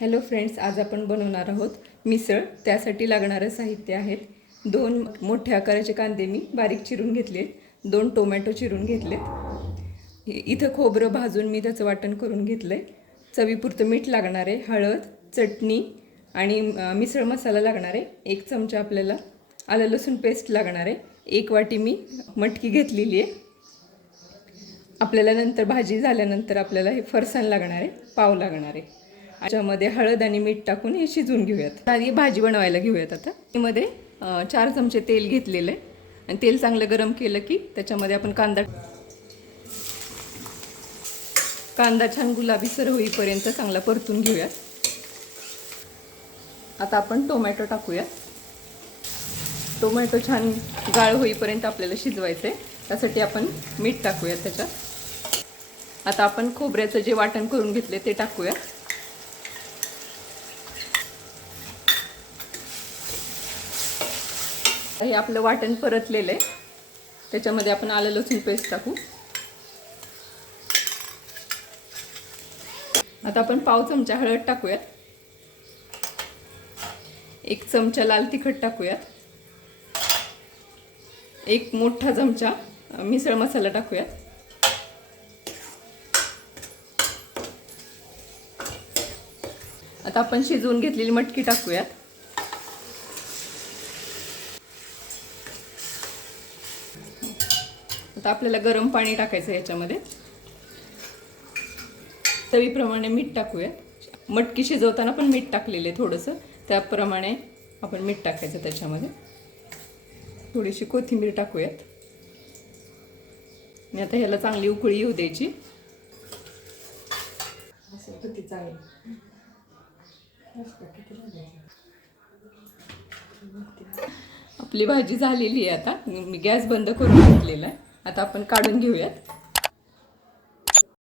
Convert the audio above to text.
Hello friends, आज आपण बनवणार आहोत मिसळ. त्यासाठी लागणारं साहित्य आहेत 2 मोठ्या आकाराचे कांदे मी बारीक चिरून घेतले, 2 टोमॅटो चिरून घेतलेत. इथं खोबरं भाजून मी त्याचं वाटण करून घेतलं आहे. चवीपुरतं मीठ लागणार आहे, हळद, चटणी आणि मिसळ मसाला लागणार आहे. 1 चमचा आपल्याला आलं लसूण पेस्ट लागणार आहे. 1 वाटी मी मटकी घेतलेली आहे. आपल्याला नंतर भाजी झाल्यानंतर आपल्याला हे फरसाण लागणार आहे, पाव लागणार आहे. याच्यामध्ये हळद आणि मीठ टाकून हे शिजवून घेऊयात. आधी भाजी बनवायला घेऊयात. आता त्यामध्ये 4 चमचे तेल घेतलेलं आहे आणि तेल चांगलं गरम केलं की त्याच्यामध्ये आपण कांदा छान गुलाबीसर होईपर्यंत चांगला परतून घेऊयात. आता आपण टोमॅटो टाकूयात. टोमॅटो छान गाळ होईपर्यंत आपल्याला शिजवायचं आहे. त्यासाठी आपण मीठ टाकूयात त्याच्यात. आता आपण खोबऱ्याचं जे वाटण करून घेतले ते टाकूया. हे आपलं वाटण परतलेलं आहे. त्याच्यामध्ये आपण आलं लसूण पेस्ट टाकू. आता आपण पाव चमचा हळद टाकूयात. 1 चमचा लाल तिखट टाकूयात. 1 मोठा चमचा मिसळ मसाला टाकूयात. आता आपण शिजवून घेतलेली मटकी टाकूयात. आता आपल्याला गरम पाणी टाकायचं याच्यामध्ये. चवीप्रमाणे मीठ टाकूया. मटकी शिजवताना पण मीठ टाकलेलं आहे थोडंसं, त्याप्रमाणे आपण मीठ टाकायचं त्याच्यामध्ये. थोडीशी कोथिंबीर टाकूयात आणि आता ह्याला चांगली उकळी येऊ द्यायची. आपली भाजी झालेली आहे. आता मी गॅस बंद करून घेतलेला आहे. आता आपण काढून घेऊयात.